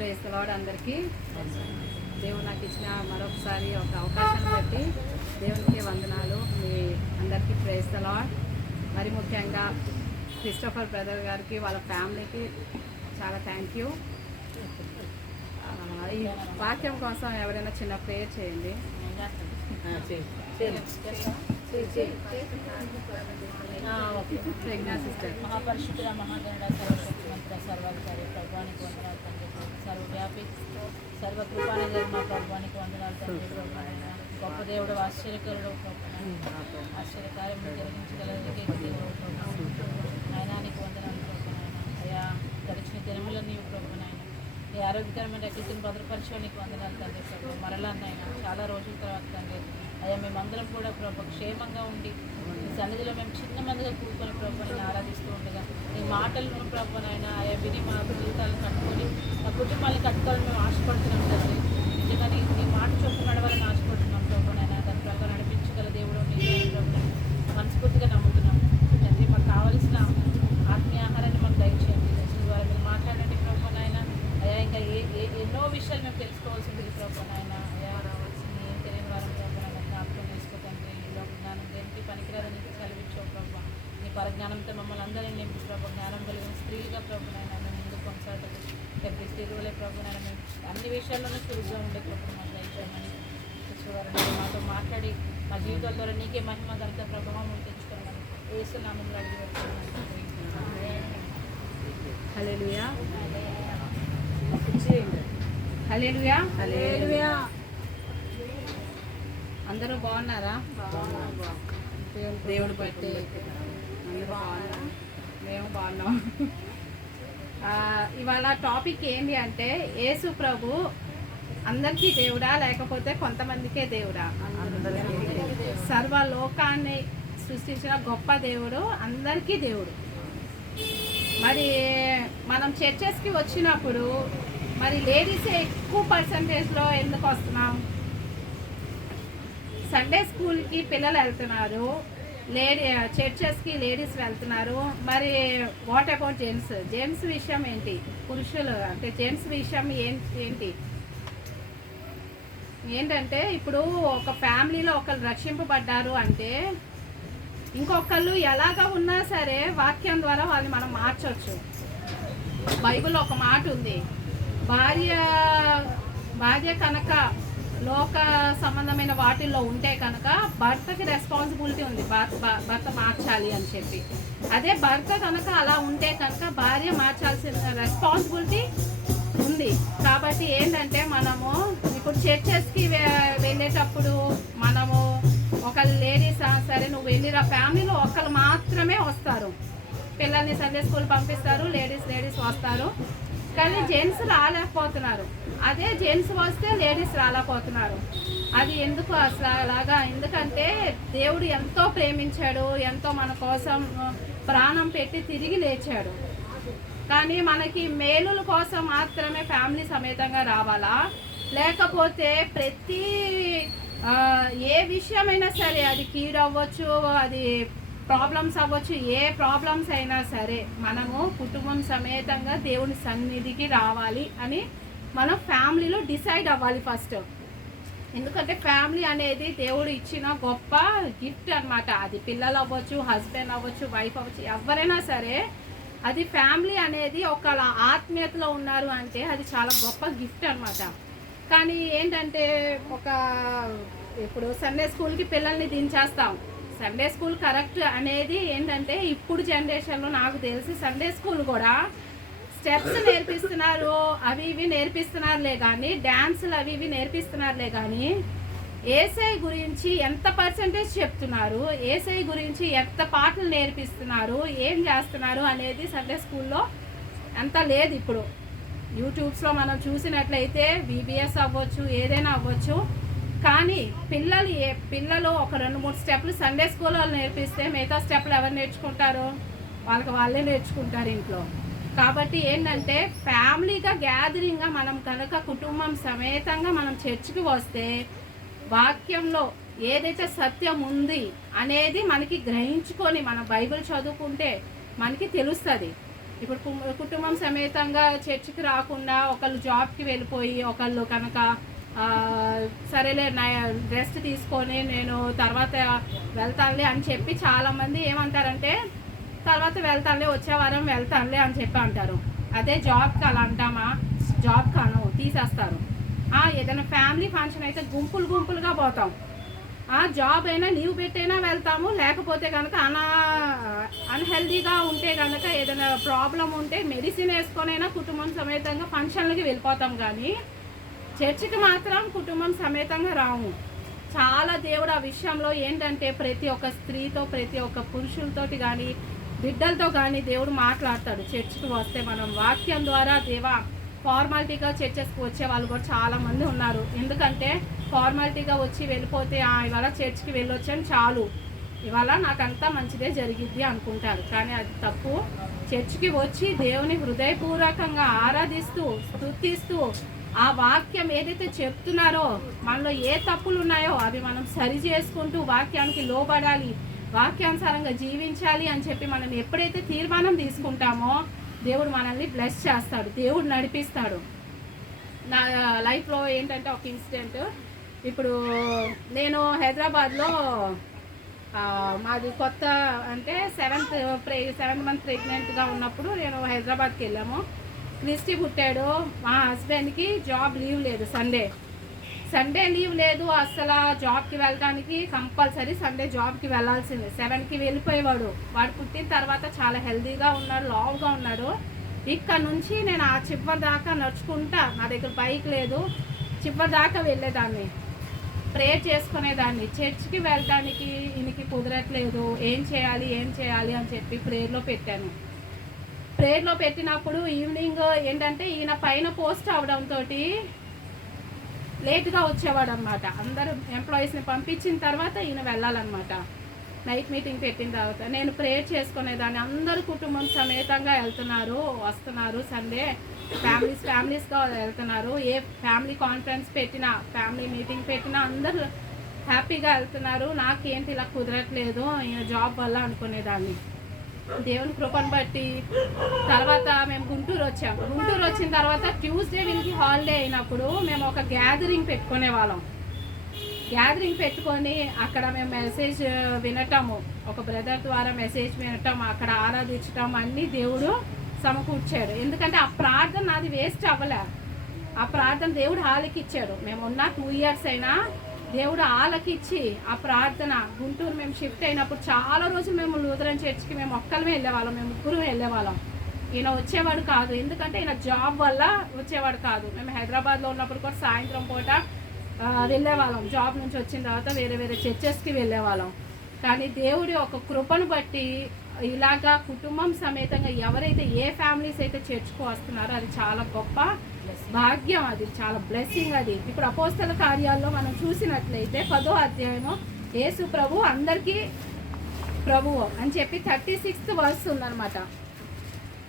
Praise the lord అందరికీ. దేవుడు నాకు ఇచ్చిన మరొకసారి ఒక అవకాశం బట్టి దేవునికి వందనాలు. మీ అందరికీ ప్రైజ్ ది లార్డ్. మరి ముఖ్యంగా క్రిస్టోఫర్ బ్రదర్ గారికి వాళ్ళ ఫ్యామిలీకి చాలా థ్యాంక్ యూ. ఈ వాక్యం కోసం ఎవరైనా చిన్న ప్రేయర్ చేయండి. మహాపరిశుద్ధుల మహాగణుడ సర్వశక్తిమంతుడ సర్వాధికారి ప్రభువానికి వందనాలు తండ్రి. సర్వవ్యాపి సర్వకృపానిధి మా ప్రభువానికి వందనాలు తండ్రి. ప్రభువైన గొప్ప దేవుడు, ఆశ్చర్యకరుడు, ఆశ్చర్యకార్యం జరిగించగలగే దేవుడు ఆయనానికి వందనాలు ప్రభువైన. అయా గడిచిన దినములను నీవు ప్రభువైన ఈ ఆరోగ్యకరమైన రీతిని భద్రపరచడానికి వందనాలు తండ్రి. ప్రభు మరలాన్నైనా చాలా రోజుల తర్వాత తండ్రి అయ్యా మేమందరం కూడా ప్రభు క్షేమంగా ఉండి ఈ సన్నిధిలో మేము చిన్న మందిగా కూడుకొని ప్రభుని ఆరాధిస్తూ ఉండగా నీ మాటలను ప్రభునైనా ఆయా విని మా జీవితాలను కట్టుకొని మా కుటుంబాలను కట్టుకోవాలని మేము ఆశపడుతున్నాం తండ్రి. నిజంగా నీ మాట చొప్పు నడవాలని ఆశపడుతున్నాం ప్రభునైనా. దాని ప్రకారం నడిపించగల దేవుడు నీవే ప్రభు మనస్ఫూర్తిగా నమ్ముతున్నాం తండ్రి. మాకు కావలసిన ఆత్మీయ ఆహారాన్ని మాకు దయచేయండి. ద్వారా మీరు మాట్లాడండి ప్రభునైనా. అయ్యా ఇంకా ఎన్నో విషయాలు మేము తెలుసుకోవాల్సింది ప్రభునైనా. అయా రావాల్సింది ఏం తెలియని వారం ప్రభునైనా జ్ఞాపకం చేసుకోకండి. ఈ లోక జ్ఞానం దేనికి పనికిరాదని నీకు సెలవిచ్చావు ప్రభు. నీ పరజ్ఞానంతో మమ్మల్ని అందరినీ నింపి ప్రభు జ్ఞానం కలిగిన స్త్రీగా ప్రభునైనా మేము ముందుకు కొనసాగుతుంది. ప్రతి స్త్రీలే ప్రభునైనా మేము అన్ని విషయాల్లోనూ చురుగ్గా ఉండే ప్రభు మాకు దయచేయమని చూడాలని మాతో మాట్లాడి మా జీవితాల ద్వారా నీకే మహిమ ఘనత ప్రభావం తెచ్చుకోవాలని యేసు నామములో అడిగి పెట్టుకున్నాను. హల్లెలూయా హల్లెలూయా హల్లెలూయా. అందరూ బాగున్నారా? దేవుడు బట్టి అందరూ బాగున్నాం, మేము బాగున్నాం. ఇవాళ టాపిక్ ఏంటి అంటే యేసు ప్రభు అందరికీ దేవుడా లేకపోతే కొంతమందికే దేవుడా? సర్వలోకాన్ని సృష్టించిన గొప్ప దేవుడు, అందరికీ దేవుడు. మరి మనం చర్చెస్కి వచ్చినప్పుడు మరి లేడీసే ఎక్కువ పర్సంటేజ్లో ఎందుకు వస్తున్నాం? సండే స్కూల్కి పిల్లలు వెళ్తున్నారు, చర్చెస్కి లేడీస్ వెళ్తున్నారు. మరి వాట్ అబౌట్ జెంట్స్? జెంట్స్ విషయం ఏంటి? పురుషులు అంటే జెంట్స్ విషయం ఏంటంటే ఇప్పుడు ఒక ఫ్యామిలీలో ఒకరు రక్షింపబడ్డారు అంటే ఇంకొకళ్ళు ఎలాగ ఉన్నా సరే వాక్యం ద్వారా వాళ్ళని మనం మార్చవచ్చు. బైబిల్లో ఒక మాట ఉంది, భార్య కనుక లోక సంబంధమైన వాటిల్లో ఉంటే కనుక భర్తకి రెస్పాన్సిబిలిటీ ఉంది, భర్త మార్చాలి అని చెప్పి. అదే భర్త కనుక అలా ఉంటే కనుక భార్య మార్చాల్సిన రెస్పాన్సిబిలిటీ ఉంది. కాబట్టి ఏంటంటే మనము ఇప్పుడు చర్చెస్కి వెళ్ళేటప్పుడు మనము ఒకళ్ళు లేడీస్ సరే నువ్వు వెళ్ళిరా, ఫ్యామిలీలో ఒకళ్ళు మాత్రమే వస్తారు, పిల్లల్ని సండే స్కూల్ పంపిస్తారు, లేడీస్ వస్తారు. కానీ జెంట్స్ రాలేకపోతున్నారు. అదే జెంట్స్ వస్తే లేడీస్ రాలేకపోతున్నారు. అది ఎందుకు అసలు అలాగా? ఎందుకంటే దేవుడు ఎంతో ప్రేమించాడు, ఎంతో మన కోసం ప్రాణం పెట్టి తిరిగి లేచాడు. కానీ మనకి మేలుల కోసం మాత్రమే ఫ్యామిలీ సమేతంగా రావాలా? లేకపోతే ప్రతి ఏ విషయమైనా సరే, అది కీడు అవ్వచ్చు, అది ప్రాబ్లమ్స్ అవ్వచ్చు, ఏ ప్రాబ్లమ్స్ అయినా సరే మనము కుటుంబం సమేతంగా దేవుని సన్నిధికి రావాలి అని మనం ఫ్యామిలీలో డిసైడ్ అవ్వాలి ఫస్ట్. ఎందుకంటే ఫ్యామిలీ అనేది దేవుడు ఇచ్చిన గొప్ప గిఫ్ట్ అన్నమాట. అది పిల్లలు అవ్వచ్చు, హస్బెండ్ అవ్వచ్చు, వైఫ్ అవ్వచ్చు, ఎవరైనా సరే అది ఫ్యామిలీ అనేది ఒక ఆత్మీయతలో ఉన్నారు అంటే అది చాలా గొప్ప గిఫ్ట్ అన్నమాట. కానీ ఏంటంటే ఇప్పుడు సండే స్కూల్కి పిల్లల్ని దించేస్తాం. సండే స్కూల్ కరెక్ట్ అనేది ఏంటంటే ఇప్పుడు జనరేషన్లో నాకు తెలిసి సండే స్కూల్ కూడా స్టెప్స్ నేర్పిస్తున్నారు, అవి ఇవి నేర్పిస్తున్నారులే కానీ, డ్యాన్సులు అవి ఇవి నేర్పిస్తున్నారులే కానీ యేసయ్య గురించి ఎంత పర్సంటేజ్ చెప్తున్నారు, యేసయ్య గురించి ఎంత పాటలు నేర్పిస్తున్నారు, ఏం చేస్తున్నారు అనేది సండే స్కూల్లో అంత లేదు. ఇప్పుడు యూట్యూబ్స్లో మనం చూసినట్లయితే VBS అవ్వచ్చు, ఏదైనా అవ్వచ్చు. కానీ పిల్లలు ఒక 2-3 స్టెప్లు సండే స్కూల్ వాళ్ళు నేర్పిస్తే మిగతా స్టెప్లు ఎవరు నేర్చుకుంటారు? వాళ్ళే నేర్చుకుంటారు ఇంట్లో. కాబట్టి ఏంటంటే ఫ్యామిలీగా గ్యాదరింగ్గా మనం కనుక కుటుంబం సమేతంగా మనం చర్చికి వస్తే వాక్యంలో ఏదైతే సత్యం ఉంది అనేది మనకి గ్రహించుకొని మనం బైబిల్ చదువుకుంటే మనకి తెలుస్తుంది. ఇప్పుడు కుటుంబం సమేతంగా చర్చికి రాకుండా ఒకళ్ళు జాబ్కి వెళ్ళిపోయి ఒకళ్ళు కనుక సరేలే రెస్ట్ తీసుకొని నేను తర్వాత వెళ్తానులే అని చెప్పి చాలామంది ఏమంటారంటే తర్వాత వెళ్తానులే వచ్చే వారం వెళ్తానులే అని చెప్పి అంటారు. అదే జాబ్కి అలా అంటామా? జాబ్కి అను, తీసేస్తారు. ఏదైనా ఫ్యామిలీ ఫంక్షన్ అయితే గుంపులుగా పోతాం. జాబ్ అయినా లీవ్ పెట్టైనా వెళ్తాము, లేకపోతే కనుక అన్హెల్దీగా ఉంటే కనుక ఏదైనా ప్రాబ్లం ఉంటే మెడిసిన్ వేసుకొనైనా కుటుంబం సమేతంగా ఫంక్షన్లకి వెళ్ళిపోతాం. కానీ చర్చికి మాత్రం కుటుంబం సమేతంగా రాము. చాలా దేవుడు ఆ విషయంలో ఏంటంటే ప్రతి ఒక్క స్త్రీతో ప్రతి ఒక్క పురుషులతోటి కానీ బిడ్డలతో కానీ దేవుడు మాట్లాడతాడు. చర్చికి వస్తే మనం వాక్యం ద్వారా ఫార్మాలిటీగా చర్చెస్కి వచ్చే వాళ్ళు కూడా చాలామంది ఉన్నారు. ఎందుకంటే ఫార్మాలిటీగా వచ్చి వెళ్ళిపోతే ఇవాళ చర్చికి వెళ్ళొచ్చని చాలు, ఇవాళ నాకంతా మంచిదే జరిగిద్ది అనుకుంటారు. కానీ అది తప్పు. చర్చికి వచ్చి దేవుని హృదయపూర్వకంగా ఆరాధిస్తూ స్తుతిస్తూ ఆ వాక్యం ఏదైతే చెప్తున్నారో మనలో ఏ తప్పులు ఉన్నాయో అవి మనం సరి చేసుకుంటూ వాక్యానికి లోబడాలి, వాక్యానుసారంగా జీవించాలి అని చెప్పి మనం ఎప్పుడైతే తీర్మానం తీసుకుంటామో దేవుడు మనల్ని బ్లెస్ చేస్తాడు, దేవుడు నడిపిస్తాడు. నా లైఫ్లో ఏంటంటే ఒక ఇన్సిడెంట్. ఇప్పుడు నేను హైదరాబాద్లో మాది కొత్త అంటే సెవెంత్ మంత్ ప్రెగ్నెంట్గా ఉన్నప్పుడు నేను హైదరాబాద్కి వెళ్ళాము. క్రిస్టి పుట్టాడు. మా హస్బెండ్కి జాబ్ లీవ్ లేదు, సండే లీవ్ లేదు. అసలు జాబ్కి వెళ్ళడానికి కంపల్సరీ సండే జాబ్కి వెళ్ళాల్సిందే. 7కి వెళ్ళిపోయేవాడు. వాడు పుట్టిన తర్వాత చాలా హెల్తీగా ఉన్నాడు, లావుగా ఉన్నాడు. ఇక్కడ నుంచి నేను ఆ చివరి దాకా నడుచుకుంటా, నా దగ్గర బైక్ లేదు, చివరి దాకా వెళ్ళేదాన్ని, ప్రేయర్ చేసుకునేదాన్ని. చర్చ్కి వెళ్ళడానికి ఈయనకి కుదరట్లేదు, ఏం చేయాలి అని చెప్పి ప్రేయర్లో పెట్టాను. ప్రేయర్లో పెట్టినప్పుడు ఈవినింగ్ ఏంటంటే ఈయన పైన పోస్ట్ అవడంతో లేట్గా వచ్చేవాడు అనమాట. అందరూ ఎంప్లాయీస్ని పంపించిన తర్వాత ఈయన వెళ్ళాలన్నమాట. నైట్ మీటింగ్ పెట్టిన తర్వాత నేను ప్రేయర్ చేసుకునేదాన్ని. అందరూ కుటుంబం సమేతంగా వస్తున్నారు. సండే ఫ్యామిలీస్గా వెళ్తున్నారు. ఏ ఫ్యామిలీ కాన్ఫరెన్స్ పెట్టినా, ఫ్యామిలీ మీటింగ్ పెట్టినా అందరూ హ్యాపీగా వెళ్తున్నారు. నాకేంటి ఇలా కుదరట్లేదు ఈయన జాబ్ వల్ల అనుకునేదాన్ని. దేవుని కృపను బట్టి తర్వాత మేము గుంటూరు వచ్చిన తర్వాత ట్యూస్డే వీళ్ళకి హాలిడే అయినప్పుడు మేము ఒక గ్యాదరింగ్ పెట్టుకొని అక్కడ మేము మెసేజ్ వినటము, ఒక బ్రదర్ ద్వారా మెసేజ్ వినటం, అక్కడ ఆరాధించటం అన్నీ దేవుడు సమకూర్చాడు. ఎందుకంటే ఆ ప్రార్థన నాది వేస్ట్ అవ్వలే. ఆ ప్రార్థన దేవుడు ఆలకిచ్చాడు. మేము ఉన్న 2 years అయినా దేవుడు ఆలకిచ్చి ఆ ప్రార్థన. గుంటూరు మేము షిఫ్ట్ అయినప్పుడు చాలా రోజులు మేము లూథరన్ చర్చ్కి మేము ఒక్కలమే వెళ్ళేవాళ్ళం, మేము 3 వెళ్ళేవాళ్ళం. ఈయన వచ్చేవాడు కాదు, ఎందుకంటే ఈయన జాబ్ వల్ల వచ్చేవాడు కాదు. మేము హైదరాబాద్లో ఉన్నప్పుడు కూడా సాయంత్రం పూట వెళ్ళేవాళ్ళం. జాబ్ నుంచి వచ్చిన తర్వాత వేరే చర్చెస్కి వెళ్ళేవాళ్ళం. కానీ దేవుడి ఒక కృపను బట్టి ఇలాగా కుటుంబం సమేతంగా ఎవరైతే ఏ ఫ్యామిలీస్ అయితే చర్చ్కు వస్తున్నారో అది చాలా గొప్ప భాగ్యం, అది చాలా బ్లెస్సింగ్. అది ఇప్పుడు అపోస్తల కార్యాల్లో మనం చూసినట్లయితే 10వ అధ్యాయము యేసు ప్రభు అందరికీ ప్రభువు అని చెప్పి 36th verse ఉందన్నమాట.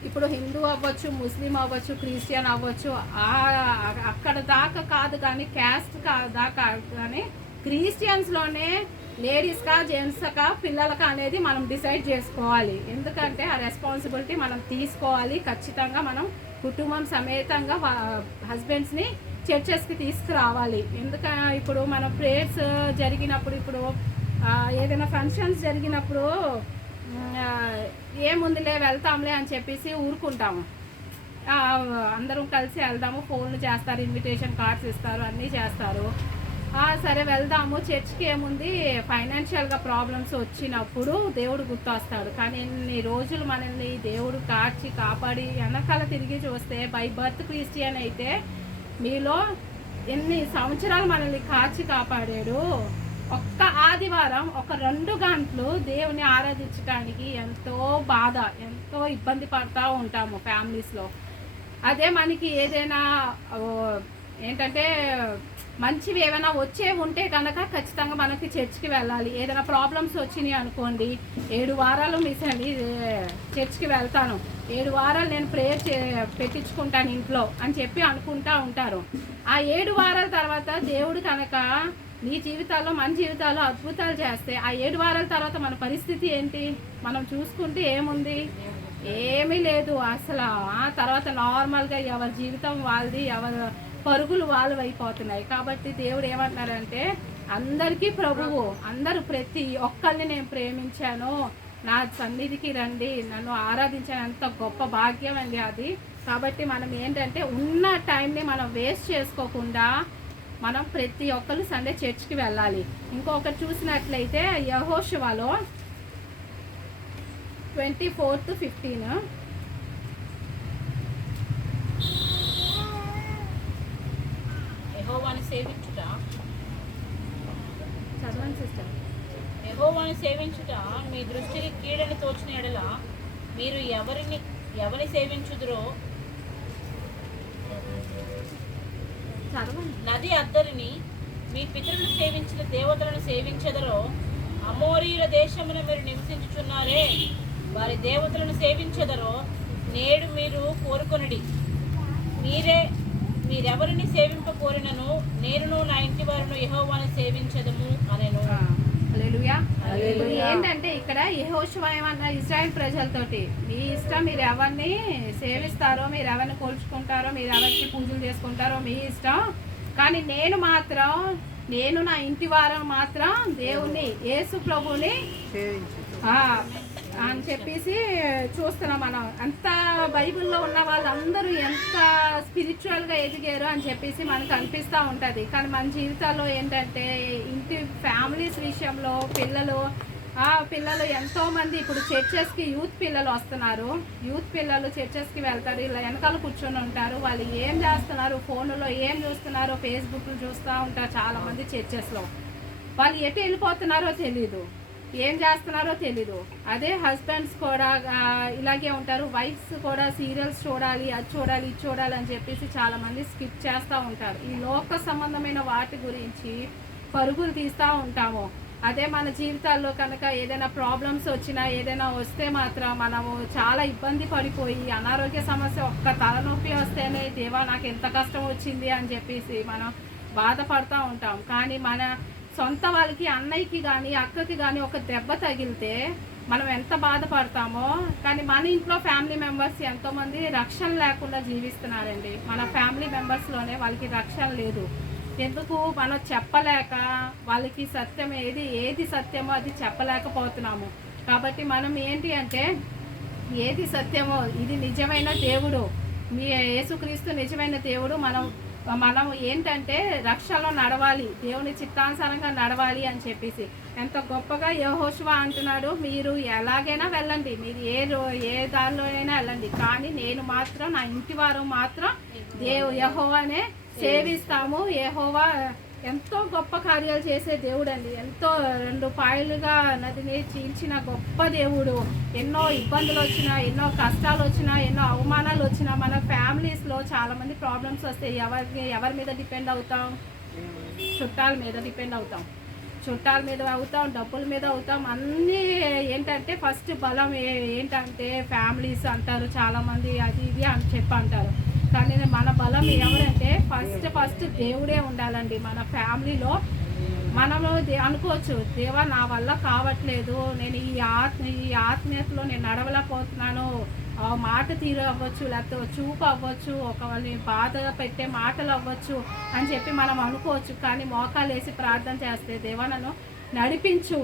ఇప్పుడు హిందూ అవ్వచ్చు, ముస్లిం అవ్వచ్చు, క్రిస్టియన్ అవ్వచ్చు, అక్కడ దాకా కాదు కానీ క్యాస్ట్ దాకా కానీ క్రిస్టియన్స్లోనే లేడీస్కా జెంట్స్కా పిల్లలకా అనేది మనం డిసైడ్ చేసుకోవాలి. ఎందుకంటే ఆ రెస్పాన్సిబిలిటీ మనం తీసుకోవాలి. ఖచ్చితంగా మనం కుటుంబం సమేతంగా హస్బెండ్స్ని చర్చెస్కి తీసుకురావాలి. ఎందుకంటే ఇప్పుడు మనం ప్రేయర్స్ జరిగినప్పుడు, ఇప్పుడు ఏదైనా ఫంక్షన్స్ జరిగినప్పుడు ఏముందిలే వెళ్తాంలే అని చెప్పేసి ఊరుకుంటాము. అందరం కలిసి వెళ్దాము, ఫోన్లు చేస్తారు, ఇన్విటేషన్ కార్డ్స్ ఇస్తారు, అన్నీ చేస్తారు. సరే వెళ్దాము. చర్చ్కి ఏముంది, ఫైనాన్షియల్గా ప్రాబ్లమ్స్ వచ్చినప్పుడు దేవుడు గుర్తొస్తాడు. కానీ ఇన్ని రోజులు మనల్ని దేవుడు కాపాడి వెనకాల తిరిగి చూస్తే బై బర్త్ క్రిస్టియన్ అయితే మీలో ఎన్ని సంవత్సరాలు మనల్ని కాపాడాడు. ఒక్క ఆదివారం ఒక 2 గంటలు దేవుని ఆరాధించడానికి ఎంతో బాధ, ఎంతో ఇబ్బంది పడుతూ ఉంటాము ఫ్యామిలీస్లో. అదే మనకి ఏదైనా ఏంటంటే మంచివి ఏమైనా వచ్చే ఉంటే కనుక ఖచ్చితంగా మనకి చర్చ్కి వెళ్ళాలి. ఏదైనా ప్రాబ్లమ్స్ వచ్చినాయి అనుకోండి, 7 వారాలు మిస్ అండి చర్చ్కి వెళ్తాను, 7 వారాలు నేను ప్రేయర్ పెట్టించుకుంటాను ఇంట్లో అని చెప్పి అనుకుంటూ ఉంటారు. ఆ 7 వారాల తర్వాత దేవుడు కనుక నీ జీవితాల్లో మన జీవితాల్లో అద్భుతాలు చేస్తే ఆ 7 వారాల తర్వాత మన పరిస్థితి ఏంటి మనం చూసుకుంటే ఏముంది? ఏమీ లేదు అసలు. ఆ తర్వాత నార్మల్గా ఎవరి జీవితం వాళ్ళది, ఎవరి పరుగులు వాళ్ళు అయిపోతున్నాయి. కాబట్టి దేవుడు ఏమంటున్నారంటే అందరికీ ప్రభువు, అందరూ ప్రతి ఒక్కరిని నేను ప్రేమించాను, నా సన్నిధికి రండి, నన్ను ఆరాధించాను. అంత గొప్ప భాగ్యం అండి అది. కాబట్టి మనం ఏంటంటే ఉన్న టైంని మనం వేస్ట్ చేసుకోకుండా మనం ప్రతి ఒక్కరు సండే చర్చ్కి వెళ్ళాలి. ఇంకొకటి చూసినట్లయితే యెహోషువలో 24-15 యెహోవాను సేవించుట, చదవండి సిస్టర్. యెహోవాను సేవించుట మీ దృష్టికి కీడని తోచిన ఎడల మీరు ఎవరిని సేవించుదురో చదవండి. నది అద్దరిని మీ పితరులు సేవించిన దేవతలను సేవించెదరో, అమోరీయుల దేశమున మీరు నివసించుచున్నారే, వారి దేవతలను సేవించెదరో నేడు మీరు కోరుకొనుడి. మీరెవరిని సేవింపకోరినను నేనును నా ఇంటి వారును యెహోవాను సేవించెదము అనెను. హల్లెలూయా. ఇప్పుడు ఏంటంటే ఇక్కడ యెహోషువ ఏమన్నా ఇశ్రాయేల్ ప్రజలతోటి, మీ ఇష్టం, మీరు ఎవరిని సేవిస్తారో, మీరు ఎవరిని కోల్చుకుంటారో, మీరు ఎవరికి పూజలు చేసుకుంటారో మీ ఇష్టం, కానీ నేను నా ఇంటి వారు మాత్రం దేవుణ్ణి, యేసు ప్రభుని అని చెప్పేసి చూస్తున్నాం మనం. అంత బైబిల్లో ఉన్న వాళ్ళందరూ ఎంత స్పిరిచువల్గా ఎదిగారు అని చెప్పేసి మనకు అనిపిస్తూ ఉంటుంది. కానీ మన జీవితాల్లో ఏంటంటే ఇంటి ఫ్యామిలీస్ విషయంలో పిల్లలు ఎంతోమంది ఇప్పుడు చర్చెస్కి యూత్ పిల్లలు వస్తున్నారు. యూత్ పిల్లలు చర్చెస్కి వెళ్తారు, ఇలా వెనకాల కూర్చొని ఉంటారు. వాళ్ళు ఏం చేస్తున్నారు, ఫోన్లో ఏం చూస్తున్నారో, ఫేస్బుక్లు చూస్తూ ఉంటారు చాలామంది చర్చెస్లో. వాళ్ళు ఎటు వెళ్ళిపోతున్నారో తెలీదు, ఏం చేస్తున్నారో తెలీదు. అదే హస్బెండ్స్ కూడా ఇలాగే ఉంటారు. వైఫ్స్ కూడా సీరియల్స్ చూడాలి, అది చూడాలి, ఇది చూడాలి అని చెప్పేసి చాలామంది స్కిప్ చేస్తూ ఉంటారు. ఈ లోక సంబంధమైన వాటి గురించి పరుగులు తీస్తూ ఉంటాము. అదే మన జీవితాల్లో కనుక ఏదైనా ప్రాబ్లమ్స్ వచ్చినా, ఏదైనా వస్తే మాత్రం మనము చాలా ఇబ్బంది పడిపోయి, అనారోగ్య సమస్య, ఒక్క తలనొప్పి వస్తేనే దేవా నాకు ఎంత కష్టం వచ్చింది అని చెప్పేసి మనం బాధపడుతూ ఉంటాం. కానీ మన సొంత వాళ్ళకి, అన్నయ్యకి కానీ అక్కకి కానీ ఒక దెబ్బ తగిలితే మనం ఎంత బాధపడతామో, కానీ మన ఇంట్లో ఫ్యామిలీ మెంబర్స్ ఎంతోమంది రక్షణ లేకుండా జీవిస్తున్నారండి. మన ఫ్యామిలీ మెంబర్స్లోనే వాళ్ళకి రక్షణ లేదు. ఎందుకు? మనం చెప్పలేక, వాళ్ళకి సత్యం ఏది సత్యమో అది చెప్పలేకపోతున్నాము. కాబట్టి మనం ఏంటి అంటే ఏది సత్యమో, ఇది నిజమైన దేవుడు, మీ యేసుక్రీస్తు నిజమైన దేవుడు, మనం ఏంటంటే రక్షణలో నడవాలి, దేవుని చిత్తానుసారంగా నడవాలి అని చెప్పేసి ఎంత గొప్పగా యెహోషువ అంటున్నాడు. మీరు ఎలాగైనా వెళ్ళండి, మీరు ఏ దారిలో అయినా వెళ్ళండి, కానీ నేను మాత్రం, నా ఇంటి వారు మాత్రం యెహోవానే సేవిస్తాము. యెహోవా ఎంతో గొప్ప కార్యాలు చేసే దేవుడు అండి. ఎంతో 2 పాయలుగా నదిని చీల్చిన గొప్ప దేవుడు. ఎన్నో ఇబ్బందులు వచ్చినా, ఎన్నో కష్టాలు వచ్చినా, ఎన్నో అవమానాలు వచ్చినా, మన ఫ్యామిలీస్లో చాలామంది ప్రాబ్లమ్స్ వస్తాయి. ఎవరి మీద డిపెండ్ అవుతాం? చుట్టాల మీద డిపెండ్ అవుతాం, డబ్బుల మీద అవుతాం. అన్నీ ఏంటంటే ఫస్ట్ బలం ఏంటంటే ఫ్యామిలీస్ అంటారు చాలామంది, అది ఇది అని చెప్పి అంటారు. కానీ మన బలం ఎవరంటే ఫస్ట్ దేవుడే ఉండాలండి. మన ఫ్యామిలీలో మనము అనుకోవచ్చు, దేవా నా వల్ల కావట్లేదు, నేను ఈ ఆత్మీయతలో నేను నడవలేకపోతున్నాను, మాట తీరు అవ్వచ్చు, లేకపోతే చూపు అవ్వచ్చు, ఒకవేళ బాధగా పెట్టే మాటలు అవ్వచ్చు అని చెప్పి మనం అనుకోవచ్చు. కానీ మోకాలు వేసి ప్రార్థన చేస్తే, దేవా నన్ను నడిపించు,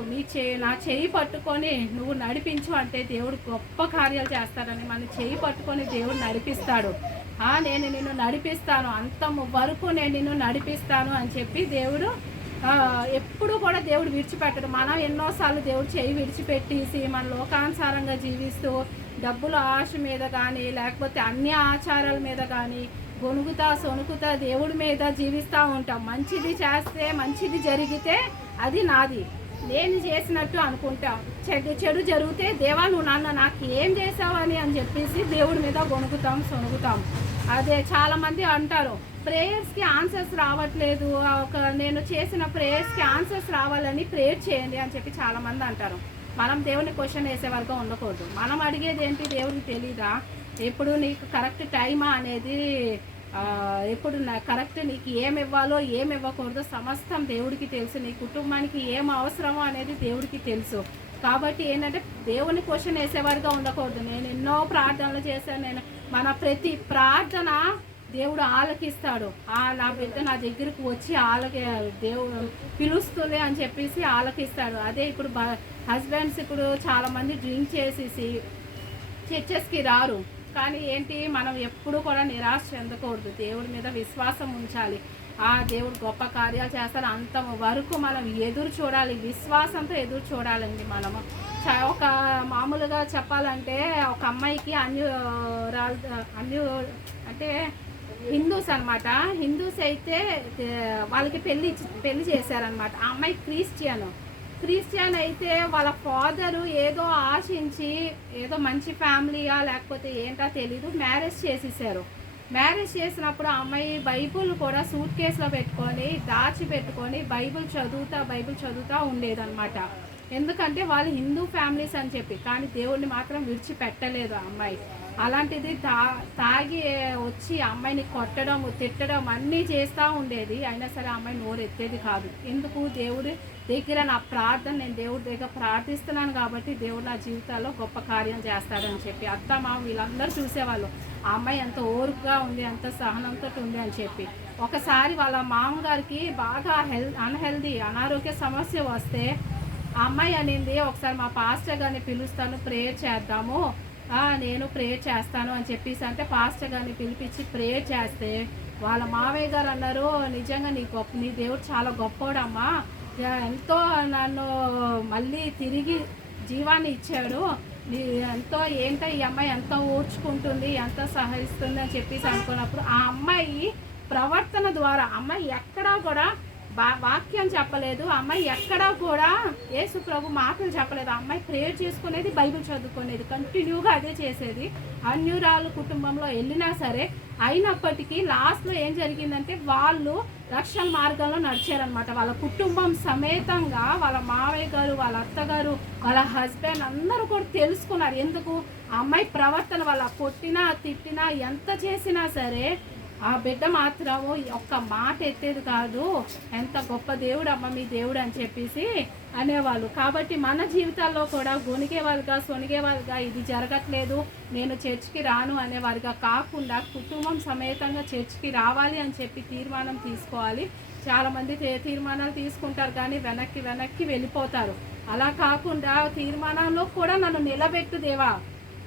నా చేయి పట్టుకొని నువ్వు నడిపించు అంటే దేవుడు గొప్ప కార్యాలు చేస్తాడని. మన చేయి పట్టుకొని దేవుడు నడిపిస్తాడు. నేను నిన్ను నడిపిస్తాను, అంతం వరకు నేను నిన్ను నడిపిస్తాను అని చెప్పి దేవుడు ఎప్పుడు కూడా దేవుడు విడిచిపెట్టడు. మనం ఎన్నోసార్లు దేవుడు చేయి విడిచిపెట్టేసి మన లోకానుసారంగా జీవిస్తూ డబ్బుల ఆశ మీద కానీ, లేకపోతే అన్ని ఆచారాల మీద కానీ సొనుకుతా దేవుడి మీద జీవిస్తూ ఉంటాం. మంచిది చేస్తే, మంచిది జరిగితే అది నాది, నేను చేసినట్టు అనుకుంటాం. చెడు జరిగితే దేవా నువ్వు నాకు ఏం చేసావు అని చెప్పేసి దేవుడి మీద సొనుగుతాం. అదే చాలామంది అంటారు, ప్రేయర్స్కి ఆన్సర్స్ రావట్లేదు, నేను చేసిన ప్రేయర్స్కి ఆన్సర్స్ రావాలని ప్రేయర్ చేయండి అని చెప్పి చాలామంది అంటారు. మనం దేవుని క్వశ్చన్ వేసే వరకు ఉండకూడదు. మనం అడిగేది ఏంటి, దేవుడికి తెలీదా? ఎప్పుడు నీకు కరెక్ట్ టైమా అనేది, ఎప్పుడు కరెక్ట్ నీకు ఏమి ఇవ్వాలో ఏమి ఇవ్వకూడదో సమస్తం దేవుడికి తెలుసు. నీ కుటుంబానికి ఏం అవసరమో అనేది దేవుడికి తెలుసు. కాబట్టి ఏంటంటే దేవుని క్వశ్చన్ వేసేవాడిగా ఉండకూడదు. నేను ఎన్నో ప్రార్థనలు చేశాను. నేను మన ప్రతి ప్రార్థన దేవుడు ఆలకిస్తాడు. నా బిడ్డ నా దగ్గరికి వచ్చి దేవుడు పిలుస్తుంది అని చెప్పేసి ఆలకిస్తాడు. అదే ఇప్పుడు హస్బెండ్స్ ఇప్పుడు చాలామంది డ్రింక్ చేసేసి చర్చెస్కి రారు. కానీ ఏంటి, మనం ఎప్పుడు కూడా నిరాశ చెందకూడదు. దేవుడి మీద విశ్వాసం ఉంచాలి. దేవుడు గొప్ప కార్యాలు చేస్తారు. అంత వరకు మనం ఎదురు చూడాలి, విశ్వాసంతో ఎదురు చూడాలండి. మనము ఒక మామూలుగా చెప్పాలంటే ఒక అమ్మాయికి అన్ని అంటే హిందూస్ అనమాట. హిందూస్ అయితే వాళ్ళకి పెళ్లి చేశారనమాట. ఆ అమ్మాయి క్రిస్టియన్ అయితే వాళ్ళ ఫాదరు ఏదో ఆశించి ఏదో మంచి ఫ్యామిలీయా లేకపోతే ఏంటో తెలీదు మ్యారేజ్ చేసేసారు. మ్యారేజ్ చేసినప్పుడు ఆ అమ్మాయి బైబుల్ కూడా సూట్ కేసులో పెట్టుకొని దాచిపెట్టుకొని బైబుల్ చదువుతా ఉండేదన్నమాట. ఎందుకంటే వాళ్ళు హిందూ ఫ్యామిలీస్ అని చెప్పి. కానీ దేవుడిని మాత్రం విడిచిపెట్టలేదు ఆ అమ్మాయి. అలాంటిది తాగి వచ్చి అమ్మాయిని కొట్టడం తిట్టడం అన్నీ చేస్తూ ఉండేది. అయినా సరే అమ్మాయి నోరు ఎత్తేది కాదు. ఎందుకు? దేవుడి దగ్గర నా ప్రార్థన, నేను దేవుడి దగ్గర ప్రార్థిస్తున్నాను కాబట్టి దేవుడు నా జీవితాల్లో గొప్ప కార్యం చేస్తాడని చెప్పి అత్త మామ వీళ్ళందరూ చూసేవాళ్ళు. ఆ అమ్మాయి ఎంత ఓర్పుగా ఉంది, ఎంత సహనంతో ఉంది అని చెప్పి. ఒకసారి వాళ్ళ మామగారికి బాగా అన్హెల్దీ అనారోగ్య సమస్య వస్తే ఆ అమ్మాయి అనింది, ఒకసారి మా పాస్టర్ గారిని పిలుస్తాను, ప్రేయర్ చేద్దాము, నేను ప్రేయర్ చేస్తాను అని చెప్పేసి అంటే పాస్టర్ గారిని పిలిపించి ప్రేయర్ చేస్తే వాళ్ళ మావయ్య గారు అన్నారు, నిజంగా నీ దేవుడు చాలా గొప్పోడమ్మా, ఎంతో నన్ను మళ్ళీ తిరిగి జీవాన్ని ఇచ్చాడు, ఎంతో ఏంటో ఈ అమ్మాయి ఎంతో ఓర్చుకుంటుంది, ఎంతో సహరిస్తుంది అని చెప్పేసి అనుకున్నప్పుడు ఆ అమ్మాయి ప్రవర్తన ద్వారా అమ్మాయి ఎక్కడా కూడా వాక్యం చెప్పలేదు. అమ్మాయి ఎక్కడా కూడా యేసు ప్రభు మాటలు చెప్పలేదు. అమ్మాయి ప్రేయర్ చేసుకునేది, బైబిల్ చదువుకునేది, కంటిన్యూగా అదే చేసేది. అన్యురాలు కుటుంబంలో వెళ్ళినా సరే అయినప్పటికీ లాస్ట్లో ఏం జరిగిందంటే వాళ్ళు రక్షణ మార్గంలో నడిచారనమాట. వాళ్ళ కుటుంబం సమేతంగా వాళ్ళ మావయ్య గారు, వాళ్ళ అత్తగారు, వాళ్ళ హస్బెండ్ అందరూ కూడా తెలుసుకున్నారు. ఎందుకు? ఆ అమ్మాయి ప్రవర్తన వల్ల కొట్టినా తిట్టినా ఎంత చేసినా సరే ఆ బిడ్డ మాత్రము ఒక్క మాట ఎత్తేది కాదు. ఎంత గొప్ప దేవుడు అమ్మ మీ దేవుడు అని చెప్పేసి అనేవాళ్ళు. కాబట్టి మన జీవితాల్లో కూడా సొనిగేవాళ్ళుగా ఇది జరగట్లేదు, నేను చర్చికి రాను అనేవారిగా కాకుండా కుటుంబం సమేతంగా చర్చికి రావాలి అని చెప్పి తీర్మానం తీసుకోవాలి. చాలామంది తీర్మానాలు తీసుకుంటారు కానీ వెనక్కి వెళ్ళిపోతారు. అలా కాకుండా తీర్మానంలో కూడా నన్ను నిలబెట్టు దేవా,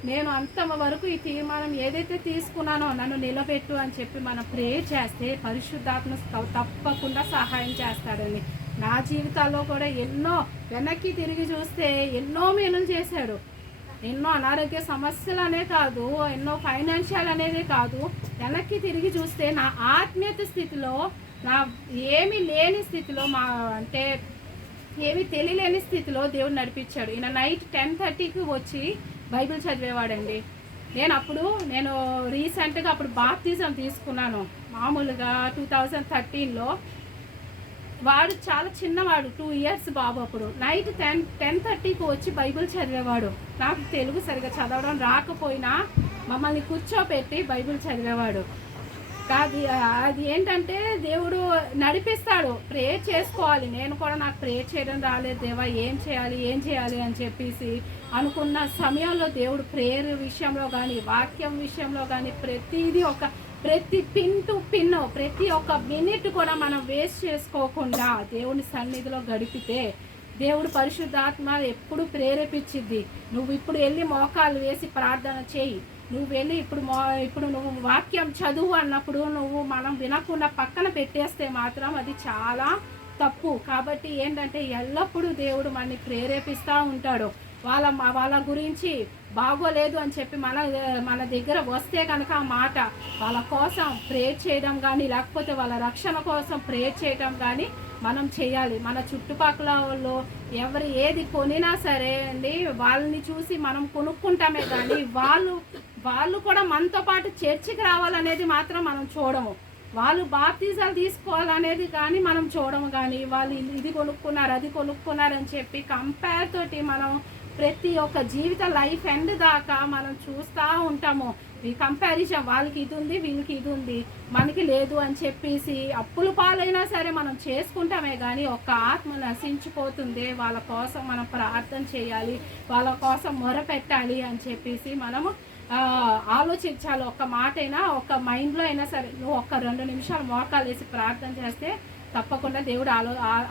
నేను అంతవరకు ఈ తీర్మానం ఏదైతే తీసుకున్నానో నన్ను నిలబెట్టు అని చెప్పి మనం ప్రేయర్ చేస్తే పరిశుద్ధాత్మ తప్పకుండా సహాయం చేస్తాడండి. నా జీవితాల్లో కూడా ఎన్నో వెనక్కి తిరిగి చూస్తే ఎన్నో మేలులు చేశాడు. ఎన్నో అనారోగ్య సమస్యలు అనే కాదు, ఎన్నో ఫైనాన్షియల్ అనేది కాదు, వెనక్కి తిరిగి చూస్తే నా ఆత్మీయత స్థితిలో, నా ఏమీ లేని స్థితిలో, అంటే ఏమీ తెలియలేని స్థితిలో దేవుడు నడిపించాడు. ఈయన నైట్ 10:30కి వచ్చి బైబిల్ చదివేవాడండి. నేను రీసెంట్గా అప్పుడు బాప్తిజం తీసుకున్నాను మామూలుగా 2013లో. వాడు చాలా చిన్నవాడు, 2 years బాబు. అప్పుడు నైట్ 10:30కి వచ్చి బైబిల్ చదివేవాడు. నాకు తెలుగు సరిగా చదవడం రాకపోయినా మమ్మల్ని కూర్చోపెట్టి బైబిల్ చదివేవాడు. అది ఏంటంటే దేవుడు నడిపిస్తాడు. ప్రేయర్ చేసుకోవాలి. నేను కూడా నాకు ప్రేయర్ చేయడం రాలేదు దేవా, ఏం చేయాలి అని చెప్పేసి అనుకున్న సమయంలో దేవుడు ప్రేయర్ విషయంలో కానీ వాక్యం విషయంలో కానీ ప్రతి పిన్ టు పిన్, ప్రతి ఒక్క మినిట్ కూడా మనం వేస్ట్ చేసుకోకుండా దేవుని సన్నిధిలో గడిపితే దేవుడు పరిశుద్ధాత్మ ఎప్పుడు ప్రేరేపించిద్ది. నువ్వు ఇప్పుడు వెళ్ళి మోకాలు వేసి ప్రార్థన చేయి, నువ్వు వెళ్ళి ఇప్పుడు నువ్వు వాక్యం చదువు అన్నప్పుడు మనం వినకుండా పక్కన పెట్టేస్తే మాత్రం అది చాలా తప్పు. కాబట్టి ఏంటంటే ఎల్లప్పుడూ దేవుడు మనని ప్రేరేపిస్తూ ఉంటాడు. వాళ్ళ గురించి బాగోలేదు అని చెప్పి మన దగ్గర వస్తే కనుక ఆ మాట వాళ్ళ కోసం ప్రేర్ చేయడం కానీ లేకపోతే వాళ్ళ రక్షణ కోసం ప్రేర్ చేయడం కానీ మనం చేయాలి. మన చుట్టుపక్కల వాళ్ళు ఎవరు ఏది కొనినా సరే అండి, వాళ్ళని చూసి మనం కొనుక్కుంటామే కానీ వాళ్ళు కూడా మనతో పాటు చర్చికి రావాలనేది మాత్రం మనం చూడము. వాళ్ళు బాప్తిజాలు తీసుకోవాలనేది కానీ మనం చూడము. కానీ వాళ్ళు ఇది కొనుక్కున్నారు అది కొనుక్కున్నారు అని చెప్పి కంపేర్ తోటి మనం ప్రతి ఒక్క జీవిత లైఫ్ ఎండ్ దాకా మనం చూస్తూ ఉంటాము. ఈ కంపారిజన్, వాళ్ళకి ఇది ఉంది వీళ్ళకి ఇది ఉంది మనకి లేదు అని చెప్పేసి అప్పుల పాలైనా సరే మనం చేసుకుంటామే కానీ ఒక్క ఆత్మ నశించిపోతుంది. వాళ్ళ కోసం మనం ప్రార్థన చేయాలి, వాళ్ళ కోసం మొరపెట్టాలి అని చెప్పేసి మనము ఆలోచించాలి. ఒక్క మాట అయినా, ఒక్క మైండ్లో అయినా సరే నువ్వు ఒక్క 2 నిమిషాలు మోకాలు వేసి ప్రార్థన చేస్తే తప్పకుండా దేవుడు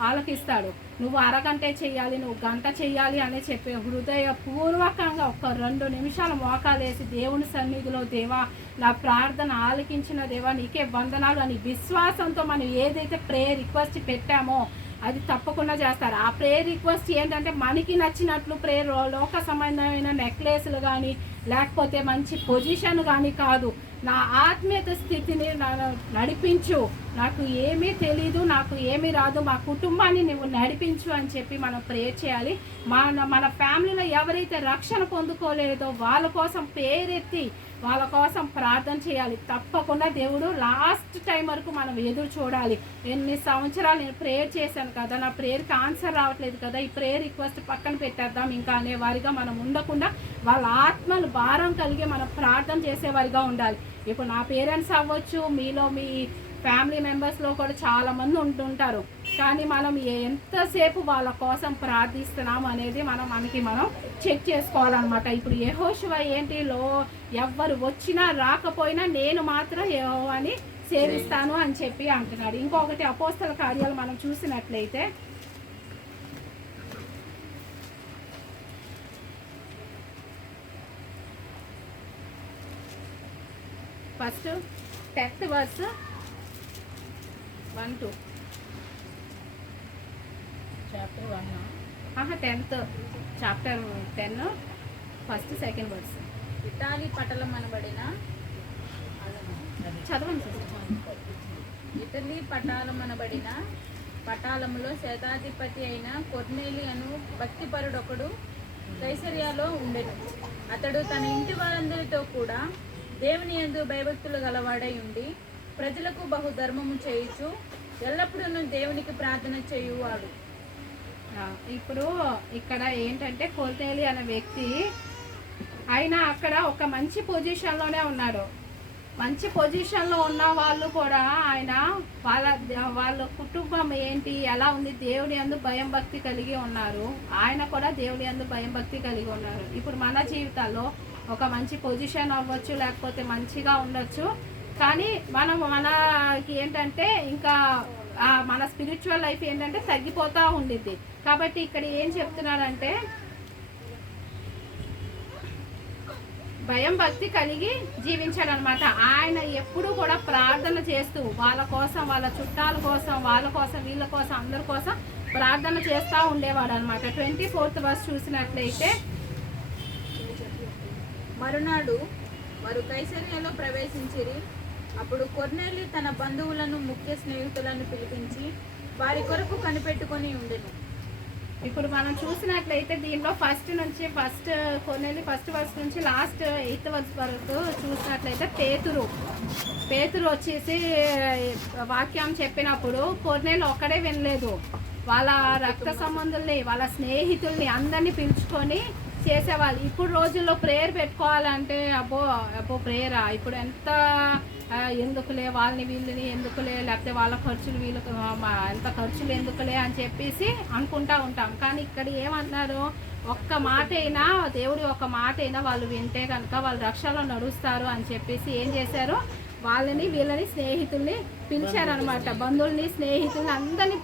ఆలకిస్తాడు. నువ్వు అరగంటే చెయ్యాలి, నువ్వు గంట చెయ్యాలి అని చెప్పి హృదయపూర్వకంగా ఒక్క 2 నిమిషాలు మోకాలేసి దేవుని సన్నిధిలో, దేవా నా ప్రార్థన ఆలకించిన దేవా నీకే వందనాలు అని విశ్వాసంతో మనం ఏదైతే ప్రేయర్ రిక్వెస్ట్ పెట్టామో అది తప్పకుండా చేస్తారు. ఆ ప్రేయర్ రిక్వెస్ట్ ఏంటంటే మనకి నచ్చినట్లు ప్రేయర్ లోక సంబంధమైన నెక్లెస్లు కానీ లేకపోతే మంచి పొజిషన్ కానీ కాదు, నా ఆత్మీయత స్థితిని నడిపించు, నాకు ఏమీ తెలీదు, నాకు ఏమీ రాదు, మా కుటుంబాన్ని నువ్వు నడిపించు అని చెప్పి మనం ప్రేయర్ చేయాలి. మన ఫ్యామిలీలో ఎవరైతే రక్షణ పొందుకోలేదో వాళ్ళ కోసం పేరెత్తి వాళ్ళ కోసం ప్రార్థన చేయాలి. తప్పకుండా దేవుడు లాస్ట్ టైం వరకు మనం ఎదురు చూడాలి. ఎన్ని సంవత్సరాలు నేను ప్రేయర్ చేశాను కదా, నా ప్రేయర్కి ఆన్సర్ రావట్లేదు కదా, ఈ ప్రేయర్ రిక్వెస్ట్ పక్కన పెట్టేద్దాం ఇంకా అనేవారిగా మనం ఉండకుండా వాళ్ళ ఆత్మలు భారం కలిగి మనం ప్రార్థన చేసేవారిగా ఉండాలి. ఇప్పుడు నా పేరెంట్స్ అవ్వచ్చు, మీలో మీ ఫ్యామిలీ మెంబర్స్లో కూడా చాలామంది ఉంటుంటారు, కానీ మనం ఎంతసేపు వాళ్ళ కోసం ప్రార్థిస్తున్నాము అనేది మనకి మనం చెక్ చేసుకోవాలన్నమాట. ఇప్పుడు యెహోషువ ఏంటిలో ఎవ్వరు వచ్చినా రాకపోయినా నేను మాత్రం యెహోవాని సేవిస్తాను అని చెప్పి అంటున్నాడు. ఇంకొకటి అపోస్తల కార్యాలు మనం చూసినట్లయితే first 10th verse 1-2 chapter 1 10th chapter 10 first 2nd verse Italy పటలం అనబడిన చదవండి సిస్టర్. ఇటలీ పటాలమనబడిన పటాలములో శతాధిపతి అయిన కొర్నేలి అను భక్తిపరుడొకడు కైసరియాలో ఉండెను. అతడు తన ఇంటి వారందరితో కూడా దేవుని యందు భయభక్తులు గలవాడై ఉండి ప్రజలకు బహుధర్మము చేయుచు ఎల్లప్పుడూ దేవునికి ప్రార్థన చేయువాడు. ఇప్పుడు ఇక్కడ ఏంటంటే కొర్నేలి అనే వ్యక్తి ఆయన అక్కడ ఒక మంచి పొజిషన్లోనే ఉన్నాడు. మంచి పొజిషన్లో ఉన్న వాళ్ళు కూడా ఆయన వాళ్ళ కుటుంబం ఏంటి ఎలా ఉంది, దేవుని యందు భయం భక్తి కలిగి ఉన్నారు. ఆయన కూడా దేవుని యందు భయం భక్తి కలిగి ఉన్నారు. ఇప్పుడు మన జీవితాల్లో ఒక మంచి పొజిషన్ అవ్వచ్చు, లేకపోతే మంచిగా ఉండొచ్చు, కానీ మనకి ఏంటంటే ఇంకా మన స్పిరిచువల్ లైఫ్ ఏంటంటే తగ్గిపోతూ ఉండిద్ది. కాబట్టి ఇక్కడ ఏం చెప్తున్నాడంటే భయం భక్తి కలిగి జీవించాడు అనమాట. ఆయన ఎప్పుడు కూడా ప్రార్థన చేస్తూ వాళ్ళ కోసం, వాళ్ళ చుట్టాల కోసం, వాళ్ళ కోసం, వీళ్ళ కోసం, అందరి కోసం ప్రార్థన చేస్తూ ఉండేవాడు అనమాట. 24th verse చూసినట్లయితే మరునాడు వారు కైసరియాలో ప్రవేశించిరి. అప్పుడు కొర్నేలి తన బంధువులను ముఖ్య స్నేహితులను పిలిపించి వారి కొరకు కనిపెట్టుకొని ఉండెను. ఇప్పుడు మనం చూసినట్లయితే దీనిలో ఫస్ట్ కొర్నేలి ఫస్ట్ వర్స్ నుంచి లాస్ట్ 8th verse వరకు చూసినట్లయితే పేతురు వచ్చేసి వాక్యం చెప్పినప్పుడు కొర్నేలి ఒక్కడే వినలేదు, వాళ్ళ రక్త సంబంధుల్ని, వాళ్ళ స్నేహితుల్ని అందరినీ పిలుచుకొని చేసేవాళ్ళు. ఇప్పుడు రోజుల్లో ప్రేయర్ పెట్టుకోవాలంటే అబ్బో ప్రేయరా, ఇప్పుడు ఎందుకులే వాళ్ళని వీళ్ళని ఎందుకులే, లేకపోతే వాళ్ళ ఖర్చులు వీళ్ళకి ఎంత ఖర్చులు ఎందుకులే అని చెప్పేసి అనుకుంటా ఉంటాం. కానీ ఇక్కడ ఏమన్నారు, ఒక్క మాట అయినా దేవుడి ఒక్క మాట అయినా వాళ్ళు వింటే కనుక వాళ్ళు రక్షణలో నడుస్తారు అని చెప్పేసి ఏం చేశారు, వాళ్ళని వీళ్ళని స్నేహితుల్ని పిలిచారనమాట. బంధువుల్ని స్నేహితుల్ని అందరినీ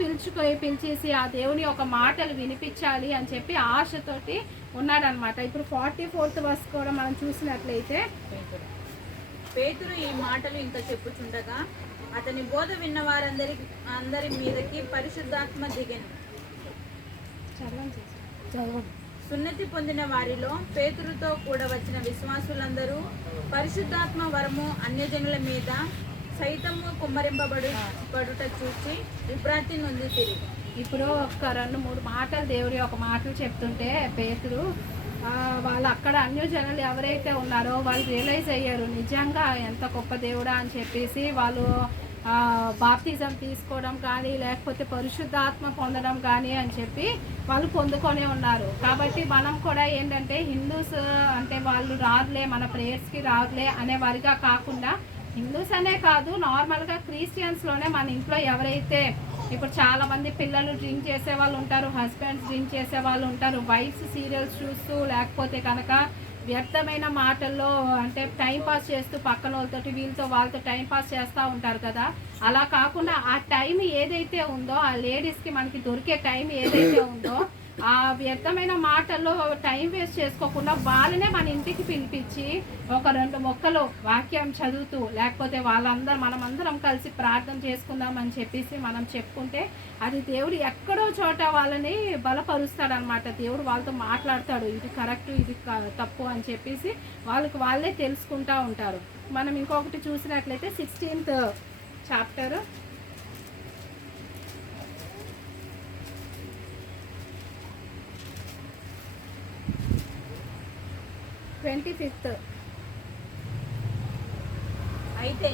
పిలిచేసి ఆ దేవుని ఒక మాటలు వినిపించాలి అని చెప్పి ఆశతోటి ఉన్నాడనమాట. ఇప్పుడు 44th verse కూడా మనం చూసినట్లయితే పేతురు ఈ మాటలు ఇంకా చెప్పుచుండగా అతని బోధ విన్న అందరి మీదకి పరిశుద్ధాత్మ దిగెను. సున్నతి పొందిన వారిలో పేతురుతో కూడా వచ్చిన విశ్వాసులందరూ పరిశుద్ధాత్మ వరము అన్యజనుల మీద సైతము కుమ్మరింపబడుట చూసి విభ్రాంతి నొందితిరి. ఇప్పుడు ఒక 2-3 మాటలు దేవుడి ఒక మాటలు చెప్తుంటే పేతురు వాళ్ళు అక్కడ అన్యజనులు ఎవరైతే ఉన్నారో వాళ్ళు రియలైజ్ అయ్యారు నిజంగా ఎంత గొప్ప దేవుడా అని చెప్పేసి. వాళ్ళు బాప్తిజం తీసుకోవడం కానీ లేకపోతే పరిశుద్ధాత్మ పొందడం కానీ అని చెప్పి వాళ్ళు పొందుకొని ఉన్నారు. కాబట్టి మనం కూడా ఏంటంటే హిందూస్ అంటే వాళ్ళు రాదులే మన ప్రేయర్స్కి రాదులే అనే వారిగా కాకుండా, హిందూస్ అనే కాదు నార్మల్గా క్రిస్టియన్స్లోనే మన ఇంట్లో ఎవరైతే ఇప్పుడు చాలామంది పిల్లలు డ్రింక్ చేసే వాళ్ళు ఉంటారు, హస్బెండ్స్ డ్రింక్ చేసే వాళ్ళు ఉంటారు, వైఫ్స్ సీరియల్స్ చూస్తూ లేకపోతే కనుక వ్యర్థమైన మాటల్లో అంటే టైంపాస్ చేస్తూ పక్కన వాళ్ళతోటి వీళ్ళతో వాళ్ళతో టైంపాస్ చేస్తూ ఉంటారు కదా. అలా కాకుండా ఆ టైం ఏదైతే ఉందో ఆ లేడీస్కి మనకి దొరికే టైం ఏదైతే ఉందో ఆ వ్యర్థమైన మాటల్లో టైం వేస్ట్ చేసుకోకుండా వాళ్ళనే మన ఇంటికి పిలిపించి ఒక 2 మొక్కలు వాక్యం చదువుతూ లేకపోతే మనమందరం కలిసి ప్రార్థన చేసుకుందామని చెప్పేసి మనం చెప్పుకుంటే అది దేవుడు ఎక్కడో చోట వాళ్ళని బలపరుస్తాడనమాట. దేవుడు వాళ్ళతో మాట్లాడతాడు, ఇది కరెక్ట్ ఇది తప్పు అని చెప్పేసి వాళ్ళే తెలుసుకుంటూ ఉంటారు. మనం ఇంకొకటి చూసినట్లయితే 16th చాప్టర్ 25th. అయితే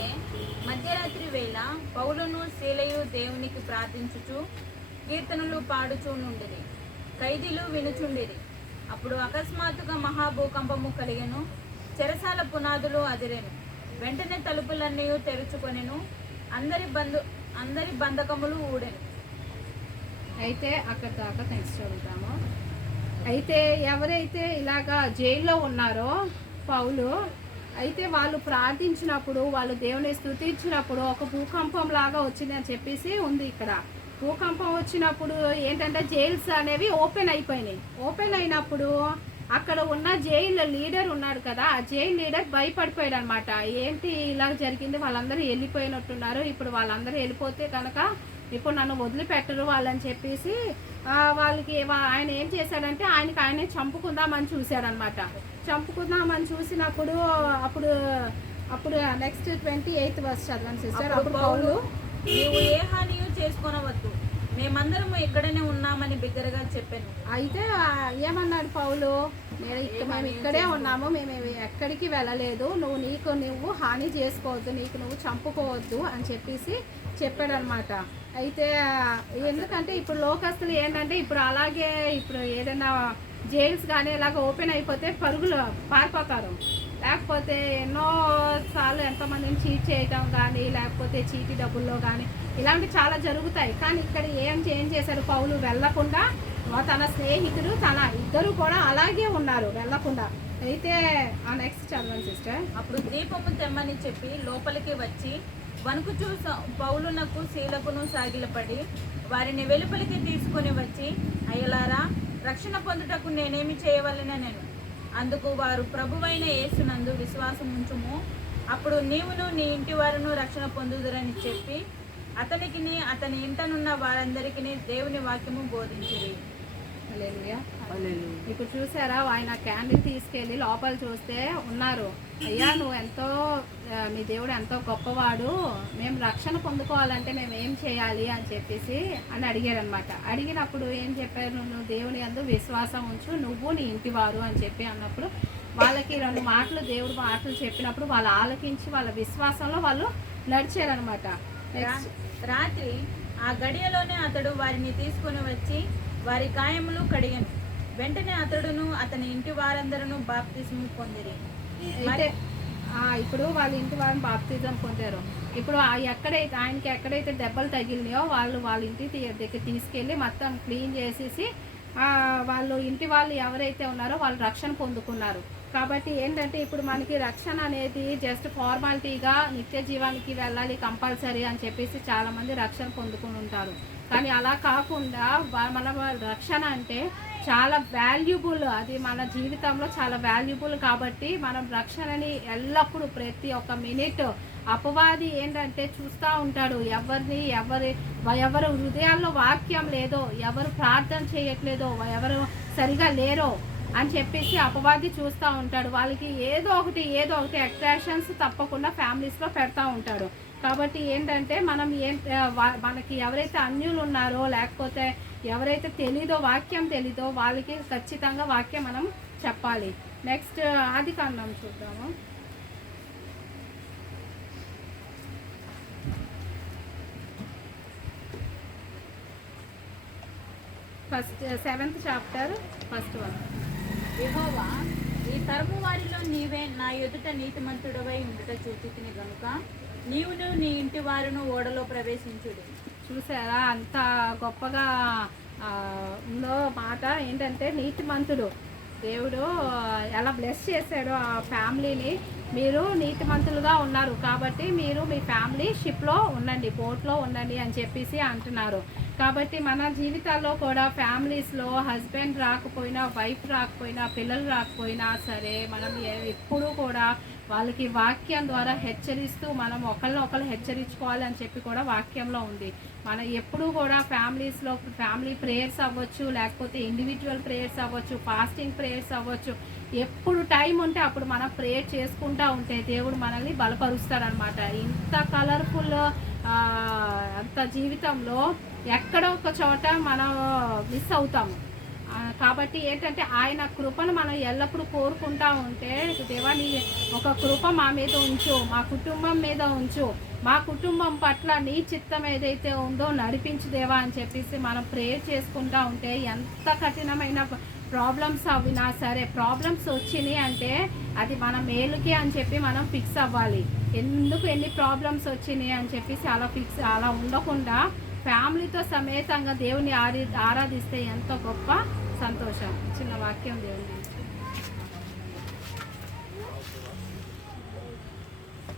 మధ్యరాత్రి వేళ పౌలును శీలయు దేవునికి ప్రార్థించుచు కీర్తనలు పాడుచూ నుండిరి, ఖైదీలు వినుచుండిరి. అప్పుడు అకస్మాత్తుగా మహాభూకంపము కలిగెను, చెరసాల పునాదులు అదిరెను, వెంటనే తలుపులన్నీ తెరుచుకొనెను, అందరి బంధకములు ఊడెను. అయితే అక్కడ దాకా నెక్స్ట్ చదువుతాము. అయితే ఎవరైతే ఇలాగా జైల్లో ఉన్నారో పౌలు, అయితే వాళ్ళు ప్రార్థించినప్పుడు వాళ్ళు దేవుని స్తుతించినప్పుడు ఒక భూకంపం లాగా వచ్చింది అని చెప్పేసి ఉంది ఇక్కడ. భూకంపం వచ్చినప్పుడు ఏంటంటే జైల్స్ అనేవి ఓపెన్ అయిపోయినాయి. ఓపెన్ అయినప్పుడు అక్కడ ఉన్న జైల్ లీడర్ ఉన్నాడు కదా, ఆ జైల్ లీడర్ భయపడిపోయాడు అనమాట. ఏంటి ఇలా జరిగింది, వాళ్ళందరూ వెళ్ళిపోయినట్టున్నారు, ఇప్పుడు వాళ్ళందరూ వెళ్ళిపోతే కనుక ఇప్పుడు నన్ను వదిలిపెట్టరు వాళ్ళని చెప్పేసి వాళ్ళకి ఆయన ఏం చేశాడంటే ఆయనే చంపుకుందామని చూశాడనమాట. చంపుకుందామని చూసినప్పుడు అప్పుడు నెక్స్ట్ 28th verse చదవండి సిస్టర్. అప్పుడు పౌలు, నీవు ఏ హానియు చేసుకొనవద్దు, మేమందరము ఇక్కడనే ఉన్నామని బిగ్గరగా చెప్పాను. అయితే ఏమన్నాడు పౌలు, మేము ఇక్కడే ఉన్నాము, మేము ఎక్కడికి వెళ్ళలేదు, నువ్వు హాని చేసుకోవద్దు, నువ్వు చంపుకోవద్దు అని చెప్పేసి చెప్పాడనమాట. అయితే ఎందుకంటే ఇప్పుడు లోకస్తులు ఏంటంటే ఇప్పుడు అలాగే ఇప్పుడు ఏదైనా జైల్స్ కానీ ఇలాగ ఓపెన్ అయిపోతే పరుగులు పారిపోతారు, లేకపోతే ఎన్నోసార్లు ఎంతోమందిని చీట్ చేయటం కానీ లేకపోతే చీటీ డబ్బుల్లో కానీ ఇలాంటివి చాలా జరుగుతాయి. కానీ ఇక్కడ ఏం చేశాడు పౌలు, వెళ్ళకుండా తన స్నేహితుడు ఇద్దరు కూడా అలాగే ఉన్నారు వెళ్ళకుండా. అయితే ఆ నెక్స్ట్ చదవండి సిస్టర్. అప్పుడు దీపము తెమ్మని చెప్పి లోపలికి వచ్చి వణుకుచూ పౌలునకు శీలకును సాగిలపడి వారిని వెలుపలికి తీసుకొని వచ్చి, అయ్యలారా, రక్షణ పొందుటకు నేనేమి చేయవలెననెను. అందుకు వారు, ప్రభువైన యేసునందు విశ్వాసం ఉంచుము, అప్పుడు నీవును నీ ఇంటి వారును రక్షణ పొందుదురని చెప్పి అతనికిని అతని ఇంటనున్న వారందరికీ దేవుని వాక్యము బోధించిరి. హల్లెలూయా. ఇప్పుడు చూసారా, ఆయన క్యాండిల్ తీసుకెళ్ళి లోపల చూస్తే ఉన్నారు. అయ్యా, నువ్వు నీ దేవుడు ఎంతో గొప్పవాడు, మేము రక్షణ పొందుకోవాలంటే మేము ఏం చేయాలి అని చెప్పేసి అడిగారనమాట. అడిగినప్పుడు ఏం చెప్పారు, నువ్వు దేవుని యందు విశ్వాసం ఉంచు, నువ్వు నీ ఇంటి వారు అని చెప్పి అన్నప్పుడు వాళ్ళకి 2 మాటలు దేవుడు మాటలు చెప్పినప్పుడు వాళ్ళు ఆలకించి వాళ్ళ విశ్వాసంలో వాళ్ళు నడిచారనమాట. రాత్రి ఆ గడియలోనే అతడు వారిని తీసుకుని వచ్చి వారి గాయములు కడిగను. వెంటనే అతడును అతని ఇంటి వారందరూ బాప్తిజం పొందిరి. అయితే ఇప్పుడు వాళ్ళ ఇంటి వారిని బాప్తిజం పొందారు. ఇప్పుడు ఆయనకి ఎక్కడైతే దెబ్బలు తగిలినాయో వాళ్ళ ఇంటి దగ్గర తీసుకెళ్ళి మొత్తం క్లీన్ చేసేసి వాళ్ళు ఇంటి వాళ్ళు ఎవరైతే ఉన్నారో వాళ్ళు రక్షణ పొందుకున్నారు. కాబట్టి ఏంటంటే ఇప్పుడు మనకి రక్షణ అనేది జస్ట్ ఫార్మాలిటీగా నిత్య జీవానికి వెళ్ళాలి కంపల్సరీ అని చెప్పేసి చాలామంది రక్షణ పొందుకుని ఉంటారు. కానీ అలా కాకుండా మన రక్షణ అంటే చాలా వాల్యుబుల్, అది మన జీవితంలో చాలా వాల్యుబుల్. కాబట్టి మనం రక్షణని ఎల్లప్పుడూ ప్రతి ఒక్క మినిట్ అపవాది ఏంటంటే చూస్తూ ఉంటాడు, ఎవరు హృదయాల్లో వాక్యం లేదో, ఎవరు ప్రార్థన చేయట్లేదో, ఎవరు సరిగా లేరో అని చెప్పేసి అపవాది చూస్తూ ఉంటాడు. వాళ్ళకి ఏదో ఒకటి అట్రాక్షన్స్ తప్పకుండా ఫ్యామిలీస్లో పెడతా ఉంటాడు. కాబట్టి ఏంటంటే మనకి ఎవరైతే అన్యులు ఉన్నారో లేకపోతే ఎవరైతే వాక్యం తెలీదో వాళ్ళకి ఖచ్చితంగా వాక్యం మనం చెప్పాలి. నెక్స్ట్ ఆదికాండం చూద్దాము. First 7th chapter first 1. యెహోవా, ఈ తరము వారిలో నీవే నా ఎదుట నీతిమంతుడవై ఉండుట చూచితిని గనుక నీవును నీ ఇంటి వారును ఓడలో ప్రవేశించుడి. చూసారా అంత గొప్పగా ఉందో మాట. ఏంటంటే నీతిమంతుడు దేవుడు ఎలా బ్లెస్ చేశాడో ఆ ఫ్యామిలీని. మీరు నీతిమంతులుగా ఉన్నారు కాబట్టి మీరు మీ ఫ్యామిలీ షిప్లో ఉండండి, బోట్లో ఉండండి అని చెప్పేసి అంటున్నారు. కాబట్టి మన జీవితాల్లో కూడా ఫ్యామిలీస్లో హస్బెండ్ రాకపోయినా, వైఫ్ రాకపోయినా, పిల్లలు రాకపోయినా సరే మనం ఎప్పుడూ కూడా వాళ్ళకి వాక్యం ద్వారా హెచ్చరిస్తూ మనం ఒకళ్ళు హెచ్చరించుకోవాలి అని చెప్పి కూడా వాక్యంలో ఉంది. మనం ఎప్పుడూ కూడా ఫ్యామిలీస్లో ఫ్యామిలీ ప్రేయర్స్ అవ్వచ్చు, లేకపోతే ఇండివిజువల్ ప్రేయర్స్ అవ్వచ్చు, ఫాస్టింగ్ ప్రేయర్స్ అవ్వచ్చు, ఎప్పుడు టైం ఉంటే అప్పుడు మనం ప్రేయర్ చేసుకుంటూ ఉంటే దేవుడు మనల్ని బలపరుస్తాడనమాట. ఇంత కలర్ఫుల్ అంత జీవితంలో ఎక్కడో ఒక చోట మనం మిస్ అవుతాము. కాబట్టి ఏంటంటే ఆయన కృపను మనం ఎల్లప్పుడూ కోరుకుంటూ ఉంటే, దేవా నీ ఒక కృప మా మీద ఉంచు, మా కుటుంబం మీద ఉంచు, మా కుటుంబం పట్ల నీ చిత్తం ఏదైతే ఉందో నడిపించు దేవా అని చెప్పేసి మనం ప్రేయర్ చేసుకుంటూ ఉంటే ఎంత కఠినమైన ప్రాబ్లమ్స్ అవినా సరే, ప్రాబ్లమ్స్ వచ్చినాయి అంటే అది మన మేలుకే అని చెప్పి మనం ఫిక్స్ అవ్వాలి. ఎందుకు ఎన్ని ప్రాబ్లమ్స్ వచ్చినాయి అని చెప్పేసి అలా ఉండకుండా ఫ్యామిలీతో సమేతంగా దేవుని ఆరాధిస్తే ఎంతో గొప్ప సంతోషం. చిన్న వాక్యం దేవుని.